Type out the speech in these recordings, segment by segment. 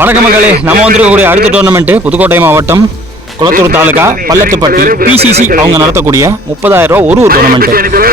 வணக்கம் மக்களே, நம்ம வந்துருக்கக்கூடிய அடுத்த டோர்னமெண்ட் புதுக்கோட்டை மாவட்டம் குளத்தூர் தாலுகா பள்ளத்துப்பட்டி பிசிசி அவங்க நடத்தக்கூடிய 30,000 ரூபா ஒரு டோர்னமெண்ட்.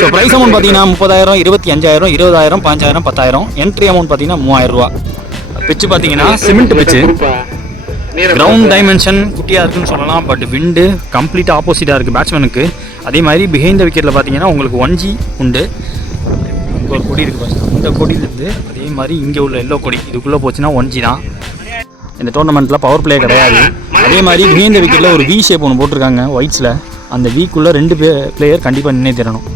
ஸோ ப்ரைஸ் அமௌண்ட் பார்த்தீங்கன்னா 30,000, 25,000, 20,000, 5,000, 10,000. என்ட்ரி அமௌண்ட் பார்த்தீங்கன்னா 3,000 ரூபா. பிச்சு பார்த்தீங்கன்னா சிமெண்ட் பிச்சு. கிரவுண்ட் டைமென்ஷன் குட்டியாக இருக்குன்னு சொல்லலாம், பட் விண்டு கம்ப்ளீட்டாக ஆப்போசிட்டாக இருக்குது பேட்ஸ்மேனுக்கு. அதே மாதிரி பிஹைண்ட் த விக்கெட்டில் பார்த்தீங்கன்னா உங்களுக்கு 1G உண்டு. இங்கே ஒரு கொடி இருக்குது பாருங்க, இந்த கொடியிலேருந்து அதே மாதிரி இங்கே உள்ள எல்லோ கொடி இதுக்குள்ளே போச்சுன்னா 1G தான். இந்த டோர்னமெண்ட்டில் பவர் பிளே கிடையாது. அதே மாதிரி பிஹைண்ட் த விக்கெட்டில் ஒரு வி ஷேப் ஒன்று போட்டிருக்காங்க ஒயிட்ஸில். அந்த வீக்குள்ளே 2 பிளேயர் கண்டிப்பாக நின்னே தரணும்.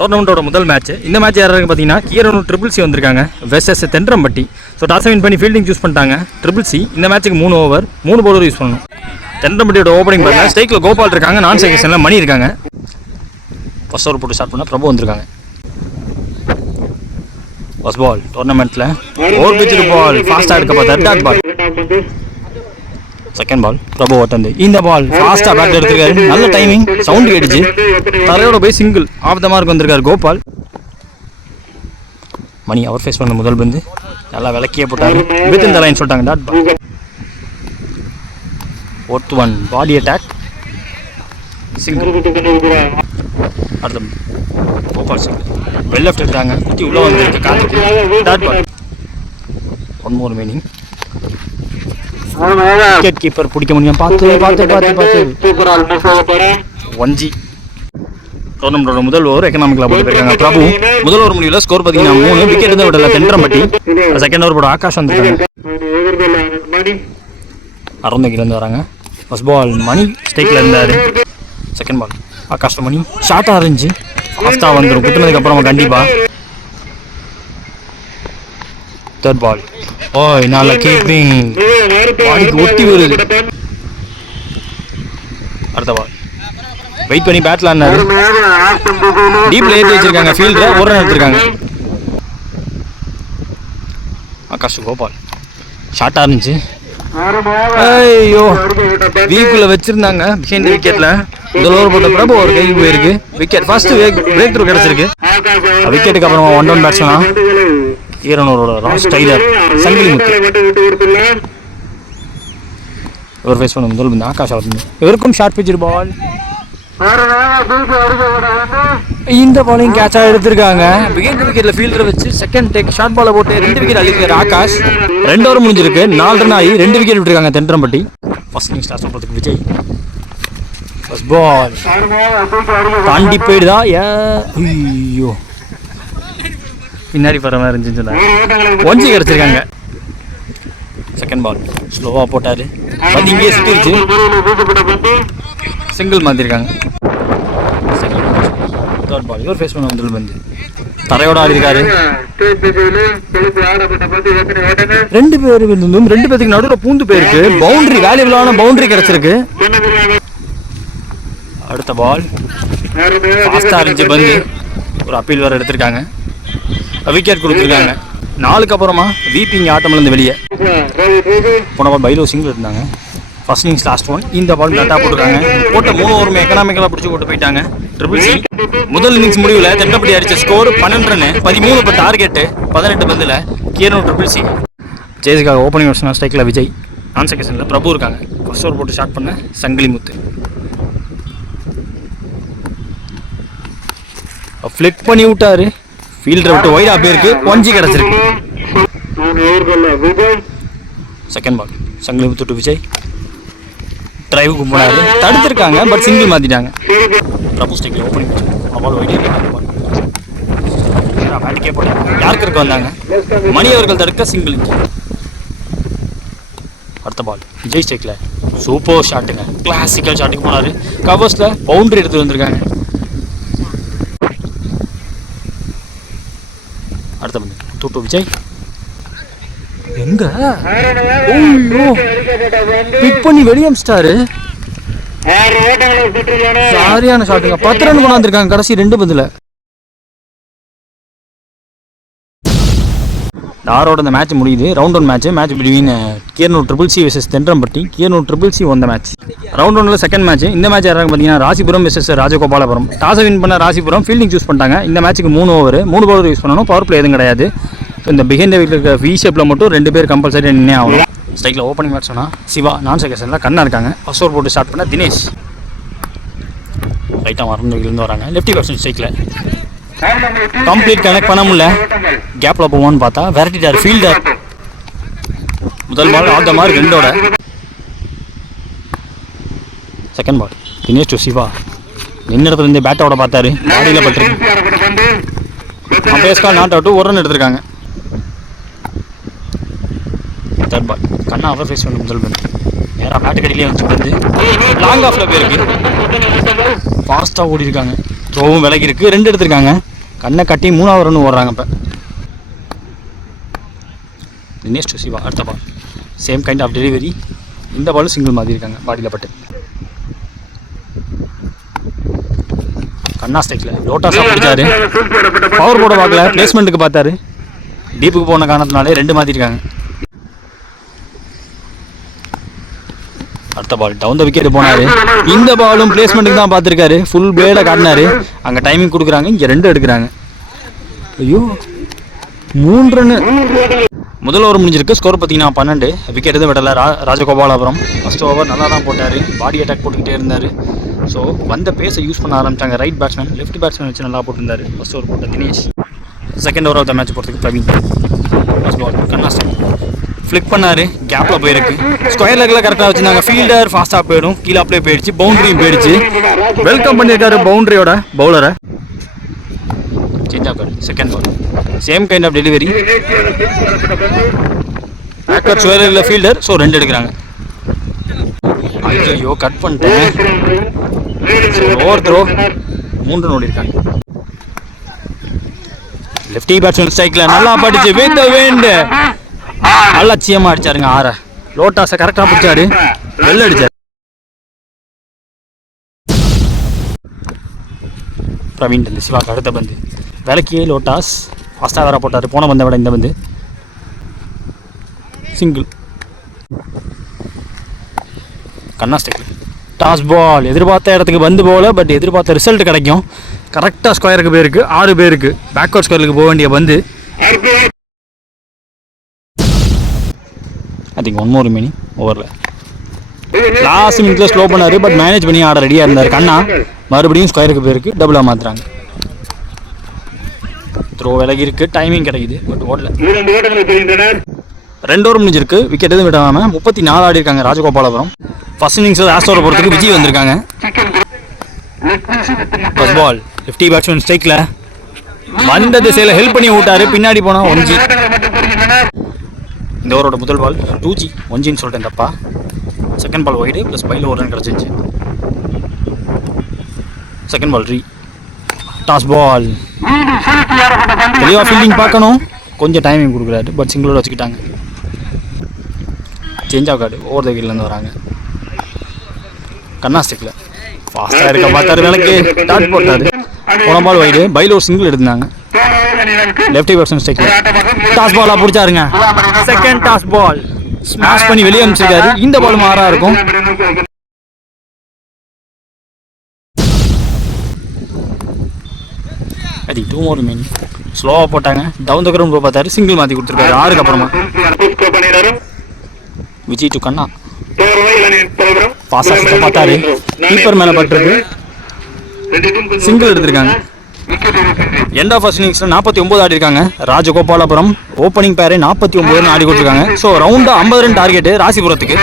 டோர்னமெண்ட்டோட முதல் மேட்ச். இந்த மேட்ச் யாராருக்கு பார்த்தீங்கன்னா கீரனூர் ட்ரிபிள் சி வந்திருக்காங்க வெர்சஸ் தென்றம்பட்டி. ஸோ டாஸ் வின் பண்ணி ஃபீல்டிங் சூஸ் பண்ணிட்டாங்க ட்ரிபிள் சி. இந்த மேட்ச்சுக்கு 3 ஓவர் 3 பவுலர் யூஸ் பண்ணணும். தென்றம்பட்டியோட ஓப்பனிங் பார்த்தீங்கன்னா ஸ்ட்ரைக்கில் கோபால் இருக்காங்க, நான் செகஷனில் மணி இருக்காங்க. ஃபர்ஸ்ட் ஓவர் போட்டு ஸ்டார்ட் பண்ணால் பிரபு வந்திருக்காங்க. ஃபர்ஸ்ட் பால் டோர்னமெண்ட்டில் ஓவர் பிச்சு பால் ஃபாஸ்ட்டாக எடுக்க பார்த்தா டாட் பால். செகண்ட் பால் பிரபு ஓட்டந்து. இந்த பால் ஃபாஸ்ட்டாக பேட் எடுத்திருக்காரு, நல்ல டைமிங், சவுண்டு கேட்டுச்சு, தரையோட போய் சிங்கிள் ஆஃப் த மார்க் வந்திருக்காரு கோபால். மணி அவர் ஃபேஸ் பண்ண முதல் பந்து நல்லா விளக்கியே போட்டாரு, வித் இந்த லைன் சொல்லிட்டாங்க dot ball. Fourth one body attack single. அடுத்த கோபால் சிங்கிள், வெல் லெஃப்ட் எடுத்தாங்க, குத்தி உள்ளே வந்துருக்கு காத்துக்கு dot ball. One more meaning wicket keeper பிடிக்க முடியும், பார்த்து 1G. டோர்னமெண்டோட முதல் ஓவர் எக்கனாமிக்கலாக போட்டு போயிருக்காங்க பிரபு. முதல் ஓவர் முடிவில் ஸ்கோர் பார்த்தீங்கன்னா 3 விக்கெட் வந்து விடல தென்றம்பட்டி. செகண்ட் ஓவர் போட ஆகாஷ் வந்துருக்காங்க, அறந்தகிலேருந்து வராங்க. ஃபர்ஸ்ட் பால் மணி ஸ்டேக்கில் இருந்தார். செகண்ட் பால் ஆகாஷ் மணி ஷார்ட்டாக இருந்துச்சு, ஃபாஸ்ட்டாக வந்துடும் குத்துனதுக்கு அப்புறமா கண்டிப்பாக. தேர்ட் பால் ஓய் நல்ல கீப்பிங், பாடிக்கு ஒட்டி வருது. அடுத்த பால் வெயிட் பண்ணி பேட்ல ஆனாரு, டீப்ல ஏற்றி வச்சிருக்காங்க ஃபீல்டரை, ஒரு ரன் எடுத்திருக்காங்க. ஆகாஷ் கோபால் ஷார்ட்டாக இருந்துச்சு, ஐயோ வீக்குள்ள வச்சிருந்தாங்க பிஹைண்ட் விக்கெட்ல. முதல் ஓவர் போட்ட பிரபு ஒரு கைக்கு போயிருக்கு, விக்கெட் ஃபர்ஸ்ட் பிரேக் த்ரூ கிடைச்சிருக்கு. விக்கெட்டுக்கு அப்புறமா 1 பேட்ஸ்மேனா கீரனூரோட ராஸ் டைலர் சங்கிலி முத்து. இவர் ஃபேஸ் பண்ண முதல் பந்து ஆகாஷ் வந்து இவருக்கும் ஷார்ட் பிச் பால். இந்த பாலையும் கேட்சாக எடுத்திருக்காங்க. பிஹைண்ட் விக்கெட்ல ஃபீல்டரை வச்சு செகண்ட் டேக் ஷார்ட் பாலை போட்டு 2 விக்கெட் அழிக்கிறார் ஆகாஷ். 2 ஓவர் முடிஞ்சிருக்கு, 4 ரன் ஆகி 2 விக்கெட் விட்டுருக்காங்க தென்றம்பட்டி. ஃபர்ஸ்ட் இன்னிங் ஸ்டார்ட் பண்ணுறதுக்கு விஜய். ஃபர்ஸ்ட் பால் தாண்டி போயிடுதா, ஐயோ பின்னாடி போகிற மாதிரி இருந்துச்சுன்னா 1G கிடச்சிருக்காங்க. செகண்ட் பால் ஸ்லோவாக போட்டார், வந்து இங்கேயே சுற்றிருச்சு, சிங்கிள் மாற்றிருக்காங்க. தேர்ட் பால் இவர் ஃபேஸ் பண்ண முதல் பந்து தரையோட ஆடி இருக்காரு. 2 பேர் இருந்தும் 2 பேருக்கு நடுவில் பூந்து போயிருக்கு, பவுண்டரி வேல்யூபிளான பவுண்டரி கிடச்சிருக்கு. அடுத்த பால் ஃபாஸ்ட்டாக இருந்துச்சு பந்து, ஒரு அப்பீல் வேறு எடுத்திருக்காங்க, விக்கெட் கொடுத்துருக்காங்க. 4க்கு அப்புறமா வீப்பிங் ஆட்டம்லேருந்து வெளியே. போன பால் பைலோ சிங்கிள் இருந்தாங்க. First innings last one. இந்த பால் கரெக்டாக போட்டுருக்காங்க, போட்ட 3 ஓவருமே எக்கனாமிக்கலாக பிடிச்சி போட்டு போயிட்டாங்க ட்ரிபிள் சி. முதல் இன்னிங்ஸ் முடிவில் தென்றம்பட்டி அடித்த ஸ்கோர் 12 ரன், 13 இப்போ டார்கெட்டு 18 பந்தில் கீரனூர் ட்ரிபிள் சி. ஜெயசுக்காக ஓப்பனிங் வருஷன் ஸ்ட்ரைக்கில் விஜய், நான் செகஷனில் பிரபு இருக்காங்க. ஃபர்ஸ்ட் ஓவர் போட்டு ஸ்டார்ட் பண்ண சங்கிலி முத்து. ஃப்ளிக் பண்ணி விட்டாரு, ஃபீல்டரை விட்டு வைடா போயிருக்கு, 1G கிடச்சிருக்கு. செகண்ட் பால் சங்கிலி முத்து விஜய் டிரைவுக்கு போனாரு, தடுத்திருக்காங்க பட் சிங்கிள் மாற்றிட்டாங்க. பிரபு ஸ்டேக்கில் ஓப்பனிங் பால் வைடே பேட்டுக்கே போட்டாங்க, யாருக்கு வந்தாங்க, மணி அவர்கள் தடுக்க சிங்கிள். அடுத்த பால் விஜய் ஸ்டேக்கில் சூப்பர் ஷாட்டுங்க, கிளாசிக்கல் ஷாட்டுக்கு போனார், கவர்ஸில் பவுண்டரி எடுத்து வந்திருக்காங்க. அடுத்த பந்து டூ விஜய் எங்க பிக் பண்ணி வெளியே அமிச்சிட்டாரு. சரியான ஷாட்டுங்க. 10 ரன் கொண்டாந்துருக்காங்க கடைசி 2 பந்துல. ஆரோட இந்த மேட்ச் முடியுது. Round 1 match between Keeranur triple C versus Thendrampatti. Keeranur triple C வந்த மேட்ச். Round 1 second match. இந்த மேட்ச் யாராவது பார்த்தீங்கன்னா ராசிபுரம் வெர்சஸ் ராஜகோபாலபுரம். டாஸை வின் பண்ண ராசிபுரம் ஃபீல்டிங் சூஸ் பண்ணிட்டாங்க. இந்த மேட்ச்சுக்கு 3 ஓவர் 3 பவுலர் யூஸ் பண்ணணும். பவர் பிளே எதுவும் கிடையாது. இந்த பிஹைண்ட் த இருக்க வி ஷேப்பில் மட்டும் 2 பேர் கம்பல்சரி நின்னே ஆகும். ஸ்ட்ரைக்கில் ஓப்பனிங் பேட்ஸ் சொன்னால் சிவா, நான் செகண்டில் கண்ணா இருக்காங்க. ஃபர்ஸ்ட் ஓவர் போட்டு ஸ்டார்ட் பண்ண தினேஷ். ரைட்டாக மறந்துலேருந்து வராங்க. லெஃப்டி பேட்ஸ்மேன் ஸ்ட்ரைக்கில் கம்ப்ளீட் கனெக்ட் பண்ண முடியல. கேப்பில் போவான்னு பார்த்தா விரட்டிட்டார் ஃபீல்டர். முதல் பால் ஆல் த மார்க் 2ஓட. Second ball Dinesh to Siva. நின்ன இடத்துல இருந்து பேட்டோட பார்த்தாரு. பாடியில் பட்டிருக்கு. Umpire's call not out. 1 ரன் எடுத்திருக்காங்க. தேர்ட் பால் கண்ணா அவர் ஃபேஸ் பண்ண முதல் பந்து. நேராக பேட்டு கடியிலே வந்து வந்து லாங் ஆஃப்ல போயிருக்கு. ஃபாஸ்ட்டாக ஓடி இருக்காங்க. த்ரோவும் விலகி இருக்கு. 2 எடுத்திருக்காங்க. கண்ணை கட்டி 3ஆவது ரன் ஓடுறாங்க. இப்போ தினேஷ் டு சிவா. அடுத்த ball same kind of delivery. இந்த பாலும் சிங்கிள் மாதிரி இருக்காங்க பாடியில் பட்டு. கண்ணா ஸ்ட்ரைக்கில் லோட்டாஸாக பிடிச்சாரு. பவர் போட பார்க்கல. பிளேஸ்மெண்ட்டுக்கு பார்த்தாரு. டீப்புக்கு போன காரணத்தினாலே 2 மாற்றிருக்காங்க. அடுத்த பால் டவுன் த விக்கெட் போனாரு. இந்த பாலும் பிளேஸ்மெண்ட்டுக்கு தான் பார்த்துருக்காரு. ஃபுல் பிளேட காட்டினாரு. அங்கே டைமிங் கொடுக்குறாங்க. இங்கே 2 எடுக்கிறாங்க. ஐயோ 3 ரன்னு. முதல் ஓவர் முடிஞ்சிருக்கு. ஸ்கோர் பார்த்தீங்கன்னா 12. விக்கெட் எதுவும் விடலை ராஜகோபாலபுரம். ஃபர்ஸ்ட் ஓவர் நல்லா தான் போட்டார். பாடி அட்டாக் போட்டுக்கிட்டே இருந்தார். ஸோ வந்த பேஸை யூஸ் பண்ண ஆரம்பித்தாங்க. ரைட் பேட்ஸ்மேன் லெஃப்ட் பேட்ஸ்மேன் வச்சு நல்லா போட்டிருந்தார். ஃபர்ஸ்ட் ஓவர் போட்ட Dinesh. Second over of the match போகிறதுக்கு Praveen. First ball Kanna flick பண்ணார். கேப்பில் போயிருக்கு. ஸ்கொயர் லெக்கில் கரெக்டாக வச்சுருந்தாங்க. ஃபீல்டர் ஃபாஸ்ட்டாக போயிடும். கீழே அப்படியே போயிடுச்சு. பவுண்டரியும் போயிடுச்சு. வெல்கம் பண்ணியிருக்காரு பவுண்டரியோட பவுலரை. சேஞ்ச் ஆகாது. Second ball same kind of delivery. Backward square லெக்கில் ஃபீல்டர். ஸோ 2 எடுக்கிறாங்க. ஐயோ கட் பண்ணிட்டேன். ஓவர் த்ரோ 3 ரன் ஓடிருக்காங்க. லெஃப்டி பேட்ஸ்மேன் ஸ்ட்ரைக்கில் நல்லா படிச்சு வித் தி விண்ட் அலட்சியமாக அடிச்சாருங்க. 6 லோட்டாஸை கரெக்டாக பிடிச்சாரு. வெள்ள அடிச்சார். பிரவீன் சிவாக்கு அடுத்த பந்து விலக்கியே லோட்டாஸ் ஃபாஸ்ட்டாக வேற போட்டார். போன பந்தை விட இந்த பந்து சிங்கிள். கண்ணா ஸ்ட்ரைக்கில் டாஸ் பால். எதிர்பார்த்த இடத்துக்கு பந்து போகல. பட் எதிர்பார்த்த ரிசல்ட் கிடைக்கும். கரெக்டாக ஸ்கொயருக்கு போயிருக்கு. 6 பேருக்கு பேக்வர்ட் ஸ்கொயருக்கு போக வேண்டிய பந்து. ஐ திங்க் 1 more remaining ஓவரில். லாஸ்ட் மினிட்ல ஸ்லோ பண்ணார். பட் மேனேஜ் பண்ணி ஆட ரெடியாக இருந்தார் கண்ணா. மறுபடியும் ஸ்கொயருக்கு போயிருக்கு. டபுளாக மாற்றுறாங்க. த்ரோ விலகி இருக்கு. டைமிங் கிடைக்குது. பட் ஓடல. 2 ஓவர் முடிஞ்சிருக்கு. விக்கெட் எதுவும் விடாமல் 34 ஆடி இருக்காங்க ராஜகோபாலபுரம். ஃபர்ஸ்ட் இன்னிங்ஸில் லாஸ்ட் ஓவர் போகிறதுக்கு விஜய் வந்திருக்காங்க. ஃபர்ஸ்ட் பால் லெஃப்டி பேட்ஸ்மேன் ஸ்ட்ரைக்கில் வந்த திசையில் ஹெல்ப் பண்ணி விட்டாரு. பின்னாடி போனால் 1G. இந்த ஓவரோட முதல் பால் 2G 1Gன்னு சொல்லிட்டேன் தப்பா. செகண்ட் பால் ஒய்டு ப்ளஸ் பையில் 1 ரன் கிடச்சிச்சு. Second ball toss ball. தெளிவாக ஃபீல்டிங் பார்க்கணும். கொஞ்சம் டைமிங் கொடுக்குறாரு. பட் சிங்கிளோட வச்சுக்கிட்டாங்க. சேஞ்ச் ஆகாது. ஓவர் த விக்கெட்லேருந்து வராங்க. கண்ணா ஸ்டிக்கில் ஃபாஸ்ட்டாக இருக்க பார்த்தாரு. விளக்கு டாட் போட்டார். போன பால் வைடு பையில் ஒரு சிங்கிள் எடுத்தாங்க. லெஃப்டி பேட்ஸ்மேன் ஸ்டிக்கில் டாஸ் பாலாக பிடிச்சாருங்க. செகண்ட் டாஸ் பால் ஸ்மாஷ் பண்ணி வெளியே அனுப்பிச்சிருக்காரு. இந்த பால் மாறா இருக்கும். அது 2 more remaining. ஸ்லோவாக போட்டாங்க. டவுன் த கிரவுண்ட் பார்த்தாரு. சிங்கிள் மாற்றி கொடுத்துருக்காரு. 6க்கு அப்புறமா விஜய் டு கண்ணா. பாஸாக பார்த்தாரு. கீப்பர் மேலே பட்டிருக்கு. சிங்கிள் எடுத்திருக்காங்க. எண்ட் ஆஃப் ஃபர்ஸ்ட் இன்னிங்ஸில் 49 ஆடி இருக்காங்க ராஜகோபாலபுரம். ஓப்பனிங் பேரே 49 ஆடி கொடுத்துருக்காங்க. ஸோ ரவுண்டாக 50 ரன் டார்கெட்டு ராசிபுரத்துக்கு.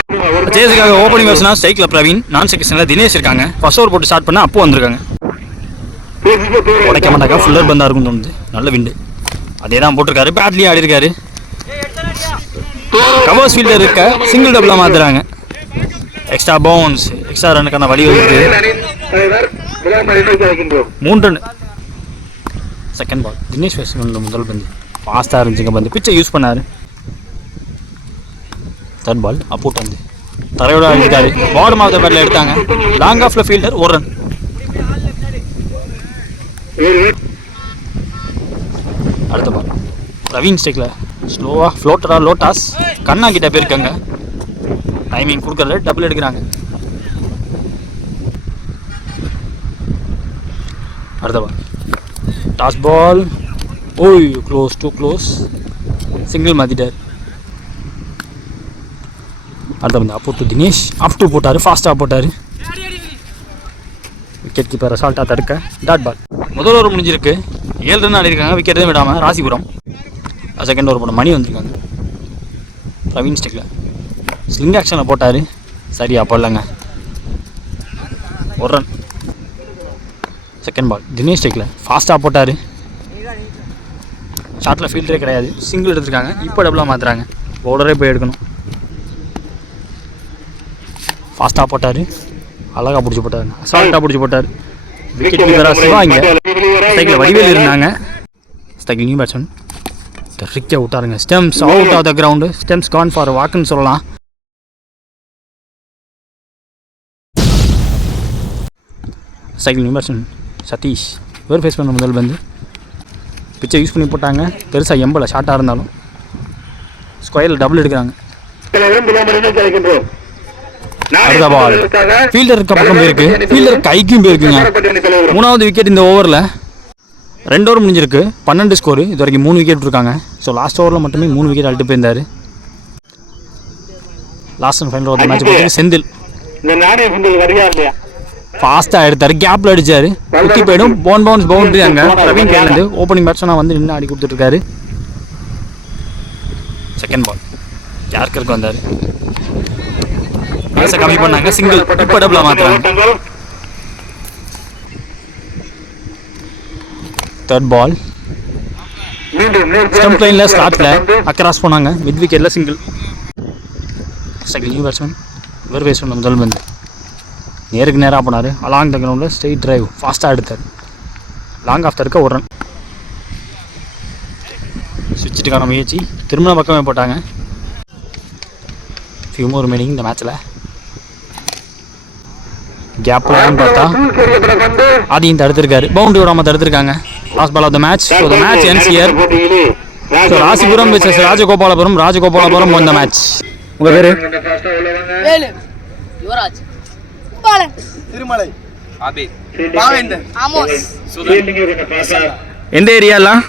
சேஸுக்காக ஓப்பனிங் பேட்ஸ்னா ஸ்ட்ரைக்கில் பிரவீன், நான் செகண்டில் தினேஷ் இருக்காங்க. ஃபர்ஸ்ட் ஓவர் போட்டு ஸ்டார்ட் பண்ண அப்போ வந்திருக்காங்க. உடைக்க மாட்டாக்கா ஃபுல்லர் பந்தாக இருக்கும்னு தோணுது. நல்ல விண்டு. அதே தான் போட்டிருக்காரு. பேட்லேயே ஆடி இருக்காரு. கவர்ஸ் ஃபீல்டர் இருக்க சிங்கிள் டபுளாக மாற்றுறாங்க. எக்ஸ்ட்ரா பவுன்ஸ் எக்ஸ்ட்ரா ரன்னுக்கான வழி வருது. 3 ரன். செகண்ட் பால் தினேஷ் வெஸ்ட் முதல் பந்து ஃபாஸ்ட்டாக இருந்துச்சுங்க. பந்து பிச்சை யூஸ் பண்ணார். தேர்ட் பால் அப்போட்டு வந்து தரையோட அடிச்சிட்டாரு. பாட்டம் ஆஃப் த பேட்டில் எடுத்தாங்க. லாங் ஆஃப்ல ஃபீல்டர் ஒரு ரன். அடுத்த பால் ரவீன் ஸ்டேக்கில் ஸ்லோவாக ஃப்ளோட்டரா லோட்டாஸ் கண்ணா கிட்ட போயிருக்காங்க. டைமிங் கொடுக்கறத டபுள் எடுக்கிறாங்க. அடுத்த பால் டாஸ் பால். ஓய் க்ளோஸ் டூ க்ளோஸ். சிங்கிள் மாற்றிட்டார். அடுத்த வந்து அப்போ டு தினேஷ் அப் டூ போட்டார். ஃபாஸ்ட்டாக போட்டார். விக்கெட் கீப்பர் அசால்ட்டாக தடுக்க டாட் பால். முதல் ஓவர் முடிஞ்சிருக்கு. 7 ரன் ஆடிருக்காங்க. விக்கெட் எதுவும் விடாமல் ராசிபுரம். செகண்ட் ஓவர் போட மணி வந்திருக்காங்க. பிரவீன் ஸ்டிக்கில் ஸ்லிங் ஆக்ஷனில் போட்டார். சரியா போடலங்க. ஒரு ரன். செகண்ட் பால் தினேஷ் ஸ்டிக்கில் ஃபாஸ்ட்டாக போட்டார். ஷார்ட்டில் ஃபீல்டரே கிடையாது. சிங்கிள் எடுத்துருக்காங்க. இப்போ டபுளாக மாற்றுறாங்க. பவுலரே போய் எடுக்கணும். ஃபாஸ்ட்டாக போட்டார். அழகாக பிடிச்சி போட்டார். அசால்ட்டாக பிடிச்சி போட்டார். விக்கெட் கீப்பராக சிவா இங்கே ஸ்ட்ரைக்கில் வடிவேல் இருந்தாங்க. ஸ்ட்ரைக்கில் நியூ பேட்ஸ்மேன் ரிக்கை விட்டாருங்க. Stumps out of the ground. Stumps gone for வாக்குன்னு சொல்லலாம். ஸ்ட்ரைக்கில் நியூ பேட்ஸ்மேன் சதீஷ் இவர் ஃபேஸ் பண்ண முதல் வந்து பிச்சை யூஸ் பண்ணி போட்டாங்க. பெருசாக எம்பலை ஷார்ட்டாக இருந்தாலும் ஸ்கொயரில் டபுள் எடுக்கிறாங்க. அடுத்த பால் ஃபீல்டர் பக்கம் போயிருக்கு. ஃபீல்டர் கைக்கும் போயிருக்குங்க. 3வது விக்கெட் இந்த ஓவரில். 2 ஓவர் முடிஞ்சிருக்கு. 12 ஸ்கோரு. இது வரைக்கும் 3 விக்கெட் இருக்காங்க. ஸோ லாஸ்ட் ஓவரில் மட்டுமே 3 விக்கெட் அழுட்டு போயிருந்தார். Last and final over match போட்டு செந்தில் ஃபாஸ்ட்டாக எடுத்தார். கேப்பில் அடித்தார். குத்தி போயிடும். Bounce boundary. அங்கே பிரவீன் கேலேருந்து ஓப்பனிங் பேட்ஸ்மேனாக வந்து நின்று ஆடி கொடுத்துட்ருக்காரு. செகண்ட் பால் யார்கருக்கு வந்தார். பேச கம்மி பண்ணாங்க. சிங்கிள். இப்போ டபுளாக மாற்றுறாங்க. தேர்ட் பால் ஸ்டம்ப் லைனில் ஸ்லாட்டில் அக்ராஸ் போனாங்க. மிட் விக்கெட்டில் சிங்கிள். செகண்ட் நியூ பேட்ஸ்மேன் இவர் பேஸ் பண்ண முதல் வந்து நேருக்கு நேராக போனார். அலாங் த கிரவுண்டில் ஸ்ட்ரெயிட் டிரைவ் ஃபாஸ்ட்டாக எடுத்தார். லாங் ஆஃப் இருக்க ஒரு ரன். சுவிட்சுக்கான முயற்சி திருமண பக்கமே போட்டாங்க. ஃபியூ மோர் மீனிங் இந்த மேட்ச்சில். கேப்லாம் பார்த்தா அதையும் தடுத்திருக்காரு. பவுண்டரி விடாமல் தடுத்திருக்காங்க. Last ball of the match. So the match ends here. So Rasipuram versus Rajagopalapuram. Rajagopalapuram won the match. உங்கள் பேர்? யுவராஜ். திருமலை. எந்த ஏரியாலாம்?